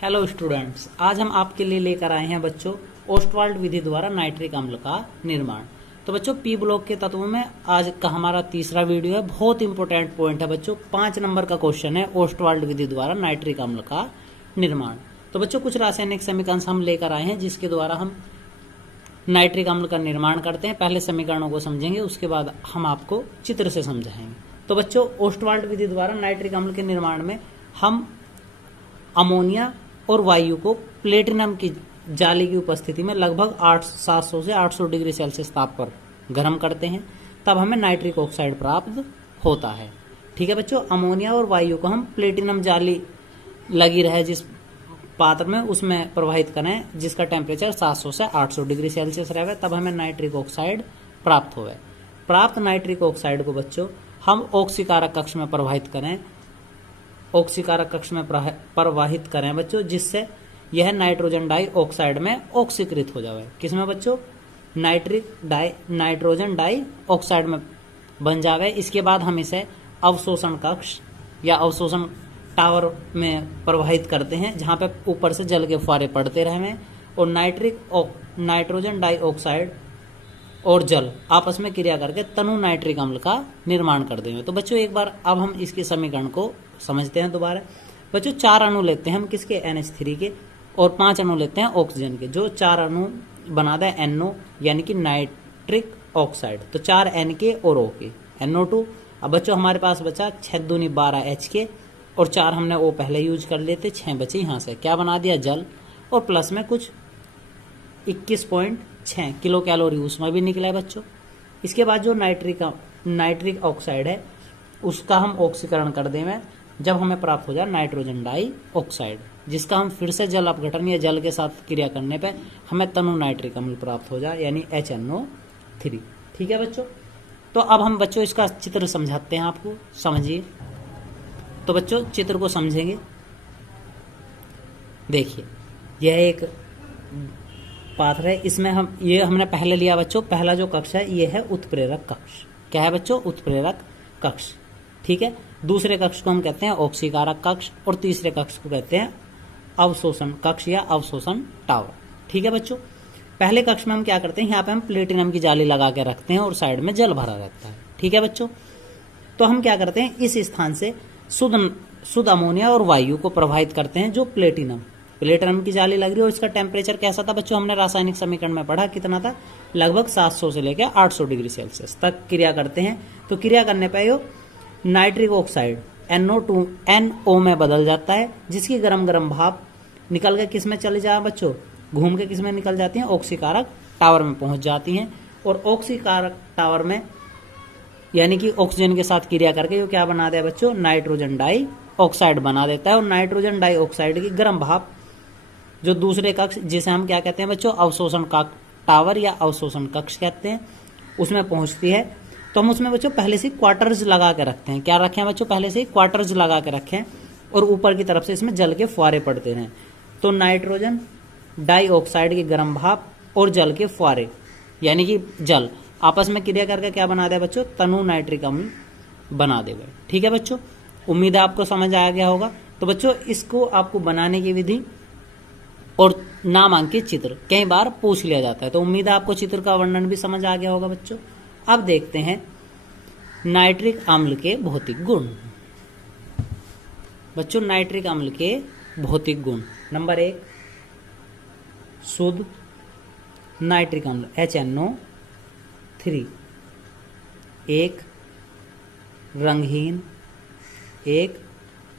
Hello students, आज हम आपके लिए लेकर आए हैं बच्चों ओस्टवाल्ड विधि द्वारा नाइट्रिक अम्ल का निर्माण। तो बच्चों पी ब्लॉक के तत्वों में आज का हमारा तीसरा वीडियो है। बहुत इंपॉर्टेंट पॉइंट है बच्चों, 5 नंबर का क्वेश्चन है ओस्टवाल्ड विधि द्वारा नाइट्रिक अम्ल का निर्माण। तो बच्चों कुछ रासायनिक समीकरण हम लेकर आए हैं जिसके द्वारा हम नाइट्रिक अम्ल का निर्माण करते हैं। पहले समीकरणों को समझेंगे, उसके बाद हम आपको चित्र से समझाएंगे। तो बच्चों ओस्टवाल्ड विधि द्वारा नाइट्रिक अम्ल के निर्माण में हम अमोनिया और वायु को प्लेटिनम की जाली की उपस्थिति में लगभग 700 से 800 डिग्री सेल्सियस ताप पर गर्म करते हैं, तब हमें नाइट्रिक ऑक्साइड प्राप्त होता है। ठीक है बच्चों, अमोनिया और वायु को हम प्लेटिनम जाली लगी रहे जिस पात्र में उसमें प्रवाहित करें जिसका टेम्परेचर 700 से 800 डिग्री सेल्सियस रहे, तब हमें नाइट्रिक ऑक्साइड प्राप्त होवे। प्राप्त नाइट्रिक ऑक्साइड को बच्चों हम ऑक्सीकारक कक्ष में प्रवाहित करें, ऑक्सीकारक कक्ष में प्रवाहित करें बच्चों, जिससे यह नाइट्रोजन डाइऑक्साइड में ऑक्सीकृत हो जाए। किसमें बच्चों? नाइट्रोजन डाइऑक्साइड में बन जावे। इसके बाद हम इसे अवशोषण कक्ष या अवशोषण टावर में प्रवाहित करते हैं, जहां पे ऊपर से जल के फुहारे पड़ते रहे और नाइट्रोजन डाइऑक्साइड और जल आपस में क्रिया करके तनु नाइट्रिक अम्ल का निर्माण कर देंगे। तो बच्चों एक बार अब हम इसके समीकरण को समझते हैं दोबारा। बच्चों 4 अणु लेते हैं हम किसके? NH3 के, और 5 अणु लेते हैं ऑक्सीजन के, जो 4 अणु बना दे NO यानी कि नाइट्रिक ऑक्साइड। तो 4 N के और O के, NO2। अब बच्चों हमारे पास बचा 6 दूनी 12 H के और 4 हमने O पहले यूज कर लिए थे, 6 बचे यहाँ से। क्या बना दिया? जल, और प्लस में कुछ 21.6 किलो कैलोरी उसमें भी निकला है बच्चों। इसके बाद जो नाइट्रिक ऑक्साइड है उसका हम ऑक्सीकरण कर देंगे, जब हमें प्राप्त हो जाए नाइट्रोजन डाइऑक्साइड, जिसका हम फिर से जल अपघटन या जल के साथ क्रिया करने पे हमें तनु नाइट्रिक अम्ल प्राप्त हो जाए यानी HNO3। ठीक है बच्चों, तो अब हम बच्चों इसका चित्र समझाते हैं आपको, समझिए। तो बच्चों चित्र को समझेंगे, देखिए यह एक पात्र है, इसमें हमने पहले लिया बच्चों, पहला जो कक्ष है ये है उत्प्रेरक कक्ष। क्या है बच्चों? उत्प्रेरक कक्ष। ठीक है, दूसरे कक्ष को हम कहते हैं ऑक्सीकारक कक्ष और तीसरे कक्ष को कहते हैं अवशोषण कक्ष या अवशोषण टावर। ठीक है बच्चों, पहले कक्ष में हम क्या करते हैं, यहाँ पे हम प्लेटिनम की जाली लगा के रखते हैं और साइड में जल भरा रहता है। ठीक है बच्चों, तो हम क्या करते हैं, इस स्थान से शुद्ध अमोनिया और वायु को प्रवाहित करते हैं, जो प्लेटिनम की जाली लग रही है। और इसका टेम्परेचर कैसा था बच्चों? हमने रासायनिक समीकरण में पढ़ा, कितना था? लगभग 700 से लेकर 800 डिग्री सेल्सियस तक क्रिया करते हैं। तो क्रिया करने पर यो नाइट्रिक ऑक्साइड NO2 NO में बदल जाता है, जिसकी गरम भाप निकल के किस में चली जाए बच्चों? घूम के किस में निकल जाती हैं? ऑक्सीकारक टावर में पहुंच जाती हैं। और ऑक्सीकारक टावर में यानी कि ऑक्सीजन के साथ क्रिया करके ये क्या बना दिया बच्चों? नाइट्रोजन डाइऑक्साइड बना देता है। और नाइट्रोजन डाइऑक्साइड की गर्म भाप जो दूसरे कक्ष, जिसे हम क्या कहते हैं बच्चों? अवशोषण का टावर या अवशोषण कक्ष कहते हैं, उसमें पहुंचती है। तो हम उसमें बच्चों पहले से क्वार्टर्स लगा के रखते हैं। क्या रखे हैं बच्चों? पहले से क्वार्टर्स लगा के रखे हैं और ऊपर की तरफ से इसमें जल के फुहारे पड़ते हैं। तो नाइट्रोजन डाइऑक्साइड की गर्म भाप और जल के फुहारे यानी कि जल आपस में क्रिया करके क्या बना दे बच्चों? तनु नाइट्रिक अम्ल बना देगा। ठीक है बच्चों, उम्मीद है आपको समझ आ गया होगा। तो बच्चों इसको आपको बनाने की विधि और नामांकित चित्र कई बार पूछ लिया जाता है, तो उम्मीद है आपको चित्र का वर्णन भी समझ आ गया होगा बच्चों। अब देखते हैं नाइट्रिक अम्ल के भौतिक गुण। बच्चों नाइट्रिक अम्ल के भौतिक गुण, नंबर 1 शुद्ध नाइट्रिक अम्ल HNO3 एक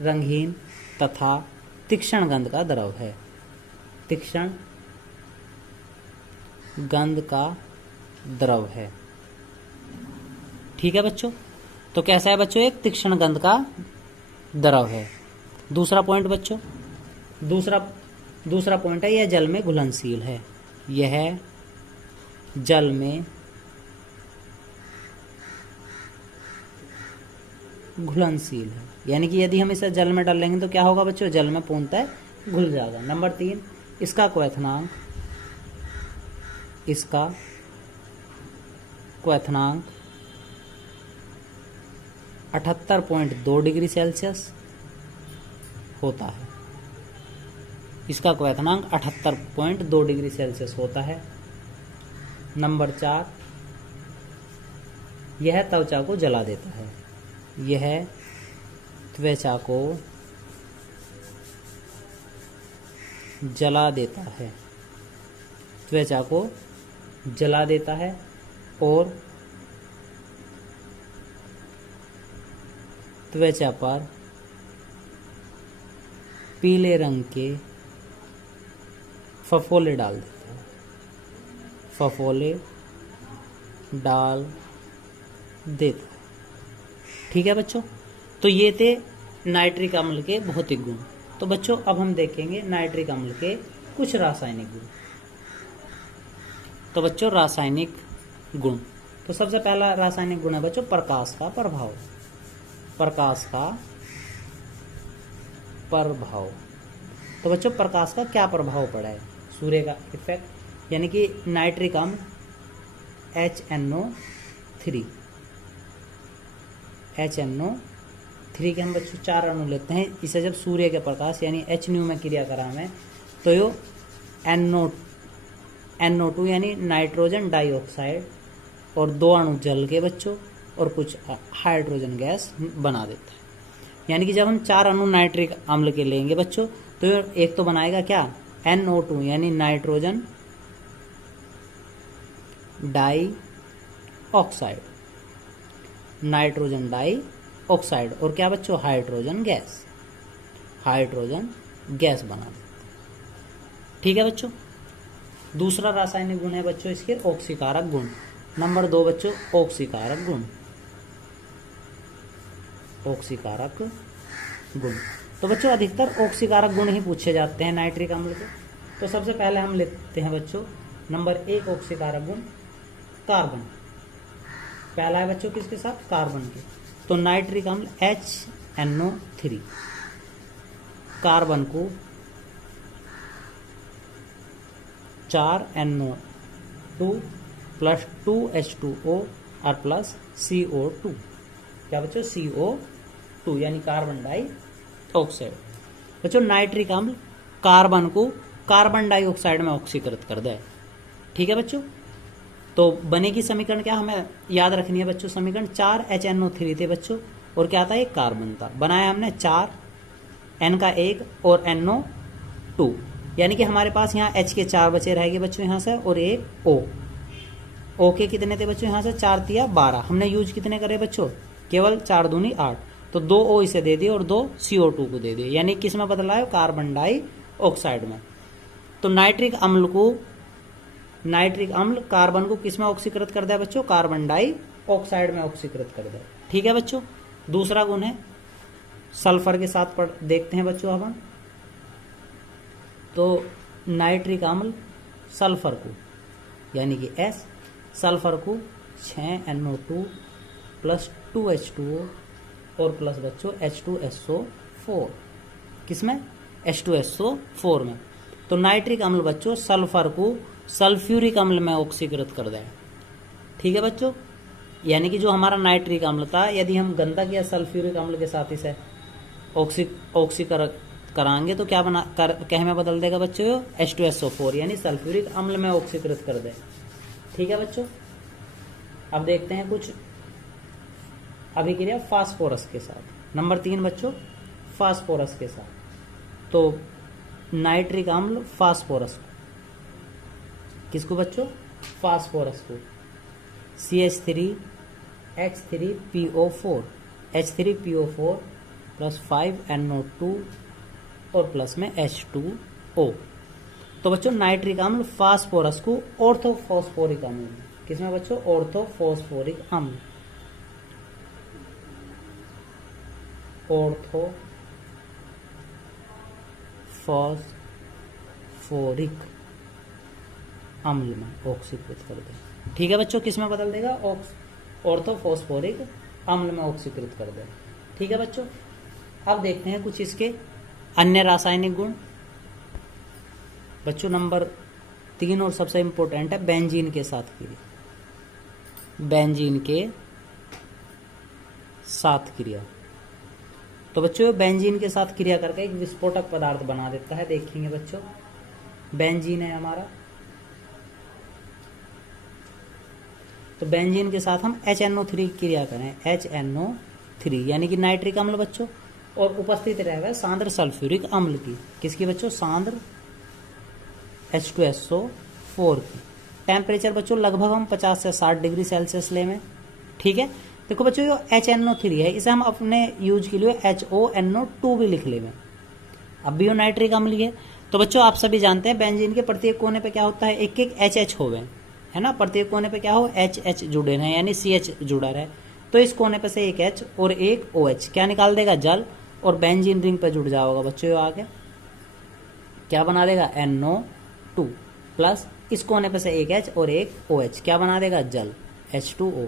रंगहीन तथा तीक्ष्ण गंध का द्रव है। तीक्ष्ण गंध का द्रव है। ठीक है बच्चों, तो कैसा है बच्चों? एक तीक्ष्ण गंध का द्रव है। दूसरा पॉइंट बच्चों, दूसरा पॉइंट है यह जल में घुलनशील है। यह जल में घुलनशील है, यानी कि यदि हम इसे जल में डालेंगे तो क्या होगा बच्चों? जल में पूर्णतः घुल जाएगा। नंबर 3 इसका क्वथनांक 78.2 डिग्री सेल्सियस होता है। इसका क्वथनांक 78.2 डिग्री सेल्सियस होता है। नंबर 4, यह त्वचा को जला देता है। यह त्वचा को जला देता है। त्वचा को जला देता है और त्वचा पर पीले रंग के फफोले डाल देता है। फफोले डाल देता है। ठीक है बच्चों, तो ये थे नाइट्रिक अम्ल के भौतिक गुण। तो बच्चों अब हम देखेंगे नाइट्रिक अम्ल के कुछ रासायनिक गुण। तो बच्चों रासायनिक गुण, तो सबसे पहला रासायनिक गुण है बच्चों प्रकाश का प्रभाव। प्रकाश का प्रभाव, तो बच्चों प्रकाश का क्या प्रभाव पड़ा है? सूर्य का इफेक्ट, यानी कि नाइट्रिक अम्ल HNO3 के हम बच्चों 4 अणु लेते हैं। इसे जब सूर्य के प्रकाश यानी HNO में क्रिया कराएं तो यो NO2 यानी नाइट्रोजन डाइऑक्साइड और 2 अणु जल के बच्चों और कुछ हाइड्रोजन गैस बना देता है। यानी कि जब हम 4 अणु नाइट्रिक अम्ल के लेंगे बच्चों तो एक तो बनाएगा क्या? NO2 यानी नाइट्रोजन डाइऑक्साइड, नाइट्रोजन डाइऑक्साइड और क्या बच्चों? हाइड्रोजन गैस बना देते। ठीक है बच्चों, दूसरा रासायनिक गुण है बच्चों इसके ऑक्सीकारक गुण। नंबर 2 बच्चों ऑक्सीकारक गुण। ऑक्सीकारक गुण, तो बच्चों अधिकतर ऑक्सीकारक गुण ही पूछे जाते हैं नाइट्रिक अम्ल के। तो सबसे पहले हम लेते हैं बच्चों नंबर 1 ऑक्सीकारक गुण कार्बन। पहला है बच्चों किसके साथ? कार्बन के। तो नाइट्रिक अम्ल HNO3 कार्बन को 4NO2 प्लस 2H2O और प्लस CO2। क्या बच्चों? CO2 यानी कार्बन डाइऑक्साइड। बच्चों नाइट्रिक अम्ल कार्बन को कार्बन डाइऑक्साइड में ऑक्सीकृत कर दे। ठीक है बच्चों, तो बनेगी समीकरण क्या हमें याद रखनी है बच्चों? समीकरण 4HNO3 थे बच्चों और क्या था? एक कार्बन था। बनाया हमने 4 N का 1 और NO2, यानी कि हमारे पास यहाँ H के 4 बचे रहेंगे बच्चों यहाँ से और एक O के कितने थे बच्चों? यहाँ से 4 तिया 12। हमने यूज कितने करे बच्चों? केवल 4 दूनी 8। तो 2 O इसे दे दिए और 2 CO2 को दे दिए, यानी किस में बदला है? कार्बन डाइऑक्साइड में। तो नाइट्रिक अम्ल कार्बन को किस में ऑक्सीकृत कर दिया बच्चों? कार्बन डाइऑक्साइड में ऑक्सीकृत कर दिया। ठीक है बच्चों, दूसरा गुण है सल्फर के साथ देखते हैं बच्चों अब हम। तो नाइट्रिक अम्ल सल्फर को यानी कि S सल्फर को 6NO2 प्लस 2H2O और प्लस बच्चों H2SO4 किसमें? H2SO4 में। तो नाइट्रिक अम्ल बच्चों सल्फर को सल्फ्यूरिक अम्ल में ऑक्सीकृत कर दें। ठीक है बच्चों, यानी कि जो हमारा नाइट्रिक अम्ल था यदि हम गंधक या सल्फ्यूरिक अम्ल के साथ इसे ऑक्सीकृत कराएंगे तो क्या क्या में बदल देगा बच्चों? H2SO4 यानी सल्फ्यूरिक अम्ल में ऑक्सीकृत कर दे। ठीक है बच्चों, अब देखते हैं कुछ अभिक्रिया फास्फोरस के साथ। नंबर 3 बच्चों फास्फोरस के साथ। तो नाइट्रिक अम्ल फास्फोरस को, किसको बच्चों? फास्फोरस को CH3H3PO4 H3PO4 प्लस 5NO2 और प्लस में H2O। तो बच्चों नाइट्रिक अम्ल फास्फोरस को ऑर्थोफॉस्फोरिक अम्ल, किसमें बच्चों? ऑर्थोफॉस्फोरिक अम्ल, ऑर्थोफॉस्फोरिक अम्ल में ऑक्सीकृत कर दे। ठीक है बच्चों, किसमें बदल देगा? ऑर्थोफॉस्फोरिक अम्ल में ऑक्सीकृत कर दे। ठीक है बच्चों, अब देखते हैं कुछ इसके अन्य रासायनिक गुण। बच्चों नंबर 3 और सबसे इंपॉर्टेंट है बेंजीन के साथ क्रिया। बेंजीन के साथ क्रिया, तो बच्चों ये बेंजीन के साथ क्रिया करके एक विस्फोटक पदार्थ बना देता है। देखेंगे बच्चों, बेंजीन है हमारा, तो बेंजीन के साथ हम HNO3 की क्रिया करें, HNO3 यानी कि नाइट्रिक अम्ल बच्चों, और उपस्थित रहेगा सांद्र सल्फ्यूरिक अम्ल की। किसकी बच्चों? सांद्र H2SO4 की। टेम्परेचर बच्चों लगभग हम 50 से 60 डिग्री सेल्सियस ले में। ठीक है, देखो बच्चों ये HNO3 है, इसे हम अपने यूज के लिए HONO2 भी लिख ले में। अब भी वो नाइट्रिक अम्ल है। तो बच्चों आप सभी जानते हैं बेंजीन के प्रत्येक कोने पे क्या होता है, एक एक HH होवे, है ना। प्रत्येक कोने पे क्या हो, HH जुड़े रहे, यानी CH जुड़ा रहे। तो इस कोने पे से एक H और एक OH क्या निकाल देगा, जल, और बेंजीन रिंग पे जुड़ जाओगा बच्चों। आगे क्या बना देगा, NO2 प्लस इस कोने पे से एक H और एक OH क्या बना देगा, जल, H2O।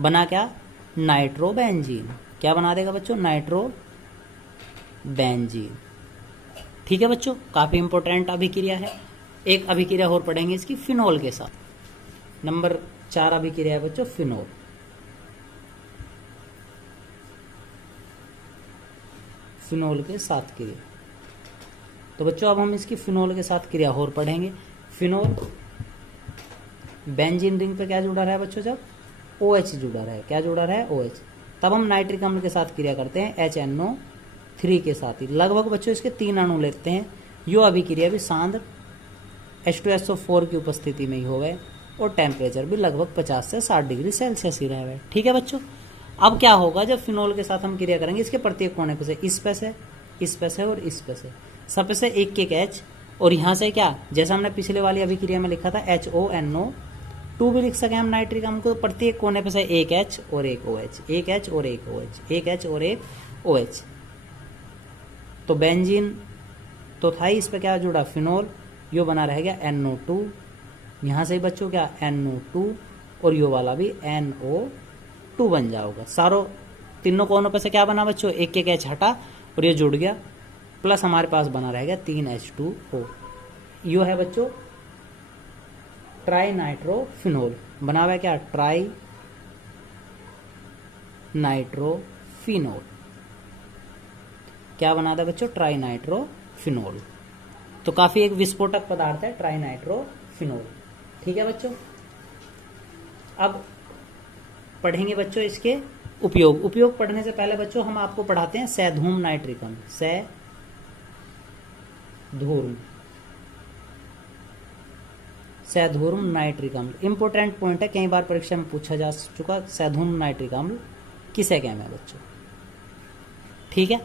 बना क्या, नाइट्रो बेंजीन। क्या बना देगा बच्चों, नाइट्रो बेंजीन। ठीक है बच्चों, काफी इंपॉर्टेंट अभिक्रिया है। एक अभिक्रिया और पढ़ेंगे इसकी फिनोल के साथ। नंबर 4 अभिक्रिया है बच्चों फिनोल। फिनोल के साथ क्रिया। तो बच्चों अब हम इसकी फिनोल के साथ क्रिया और पढ़ेंगे। फिनोल बेंजीन रिंग पे क्या जुड़ा रहा है बच्चों, जब OH जुड़ा रहा है, क्या जुड़ा रहा है, OH, तब हम नाइट्रिक अम्ल के साथ क्रिया करते हैं HNO3 के साथ ही। लगभग बच्चों इसके 3 अणु लेते हैं। यो अभिक्रिया भी सांद्र H2SO4 की उपस्थिति में ही हो गए, और टेम्परेचर भी लगभग 50 से 60 डिग्री सेल्सियस ही रह गए। ठीक है बच्चों, अब क्या होगा जब फिनोल के साथ हम क्रिया करेंगे, इसके प्रत्येक कोने पे से, इस पे से, इस पे से और इस पे से, सब पे से एक एक H, और यहाँ से क्या, जैसा हमने पिछले वाली अभिक्रिया में लिखा था HONO2 भी लिख सके हम नाइट्रिक अम्ल को। प्रत्येक कोने पे से एक H और एक OH, एक H और एक OH, एक H और एक OH। तो बेंजीन तो था ही, इस पे क्या जुड़ा, फिनोल, यो बना रहेगा NO2, यहाँ से बच्चों क्या, NO2, और यो वाला भी NO2 बन जाओगा। सारों तीनों कोनों पे से क्या बना बच्चों, एक एक H हटा और ये जुड़ गया, प्लस हमारे पास बना रहेगा 3H2O। यो है बच्चों ट्राई नाइट्रोफिनोल। बना हुआ है क्या, ट्राई नाइट्रोफिनोल। क्या बना था बच्चों, ट्राई नाइट्रोफिनोल। तो काफी एक विस्फोटक पदार्थ है ट्राई नाइट्रोफिनोल। ठीक है बच्चों, अब पढ़ेंगे बच्चों इसके उपयोग। उपयोग पढ़ने से पहले बच्चों हम आपको पढ़ाते हैं सैधूम नाइट्रिक अम्ल। सैधूर्म नाइट्रिक अम्ल इंपॉर्टेंट पॉइंट है, कई बार परीक्षा में पूछा जा चुका। सैधूर्म नाइट्रिक अम्ल किसे कहते हैं बच्चों, ठीक है।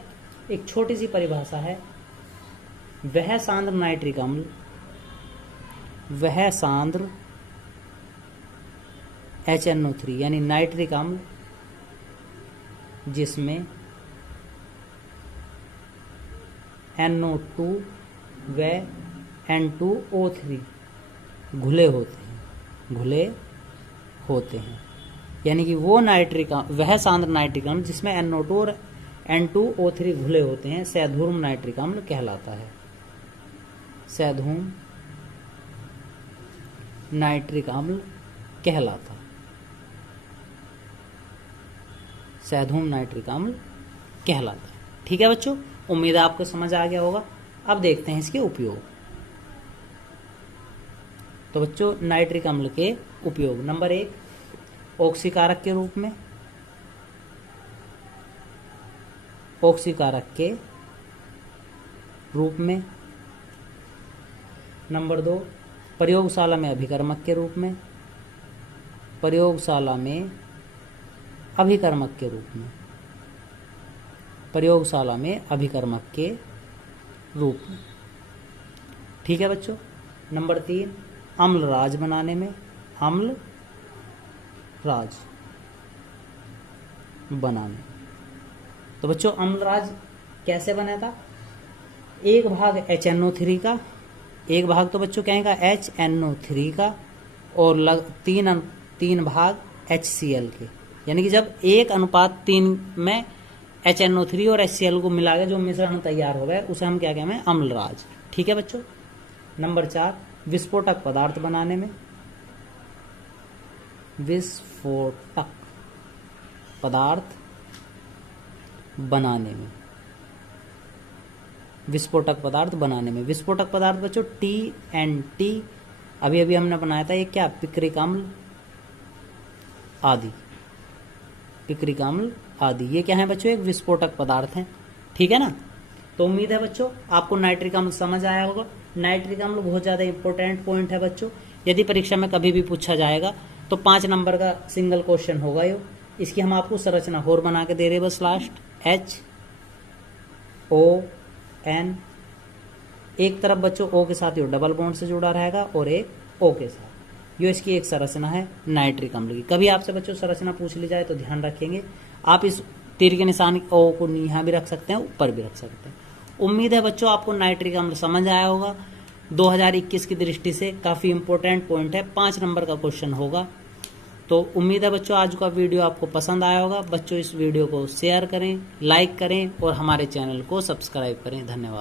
एक छोटी सी परिभाषा है, वह सांद्र नाइट्रिक अम्ल, वह सांद्र HNO3 यानी नाइट्रिक अम्ल जिसमें NO2 व N2O3 घुले होते हैं, यानी कि वो नाइट्रिक, वह सांद्र नाइट्रिक अम्ल जिसमें NO2 और N2O3 घुले होते हैं, सैधूर्म नाइट्रिक अम्ल कहलाता है। सैधूम नाइट्रिक अम्ल कहलाता है, सैधूम नाइट्रिक अम्ल कहलाता है। ठीक है बच्चों, उम्मीद है आपको समझ आ गया होगा। अब देखते हैं इसके उपयोग। तो बच्चों नाइट्रिक अम्ल के उपयोग, नंबर 1 ऑक्सीकारक के रूप में, ऑक्सीकारक के रूप में। नंबर 2 प्रयोगशाला में अभिकर्मक के रूप में, प्रयोगशाला में अभिकर्मक के रूप में, प्रयोगशाला में अभिकर्मक के रूप में। ठीक है बच्चों, नंबर 3 अम्लराज बनाने में, अम्लराज बनाने। तो बच्चों अम्लराज कैसे बना था, एक भाग HNO3 का, एक भाग तो बच्चों कहेगा HNO3 का, और 3 भाग HCl के, यानी कि जब 1:3 में HNO3 और HCl को मिला के जो मिश्रण तैयार हो गया उसे हम क्या कहते हैं, अम्लराज। ठीक है बच्चों। नंबर 4 विस्फोटक पदार्थ बनाने में, विस्फोटक पदार्थ बनाने में। विस्फोटक पदार्थ बनाने में। विस्फोटक पदार्थ बच्चों TNT, अभी अभी हमने बनाया था, ये क्या, पिक्रिक अम्ल आदि, पिक्रिक अम्ल आदि, ये क्या है बच्चों, एक विस्फोटक पदार्थ है। ठीक है ना। तो उम्मीद है बच्चों आपको नाइट्रिक अम्ल समझ आया होगा। नाइट्रिक अम्ल बहुत ज़्यादा इंपॉर्टेंट पॉइंट है बच्चों, यदि परीक्षा में कभी भी पूछा जाएगा तो 5 नंबर का सिंगल क्वेश्चन होगा ये। इसकी हम आपको संरचना और बना के दे रहे हैं बस लास्ट, HON, एक तरफ बच्चों O के साथ ये डबल बॉन्ड से जुड़ा रहेगा और एक O के साथ, ये इसकी एक संरचना है नाइट्रिक अम्ल की। कभी आपसे बच्चों संरचना पूछ ली जाए तो ध्यान रखेंगे, आप इस तीर के निशान O को यहाँ भी रख सकते हैं, ऊपर भी रख सकते हैं। उम्मीद है बच्चों आपको नाइट्रिक अम्ल समझ आया होगा। 2021 की दृष्टि से काफ़ी इंपॉर्टेंट पॉइंट है, 5 नंबर का क्वेश्चन होगा। तो उम्मीद है बच्चों आज का वीडियो आपको पसंद आया होगा। बच्चों इस वीडियो को शेयर करें, लाइक करें और हमारे चैनल को सब्सक्राइब करें। धन्यवाद।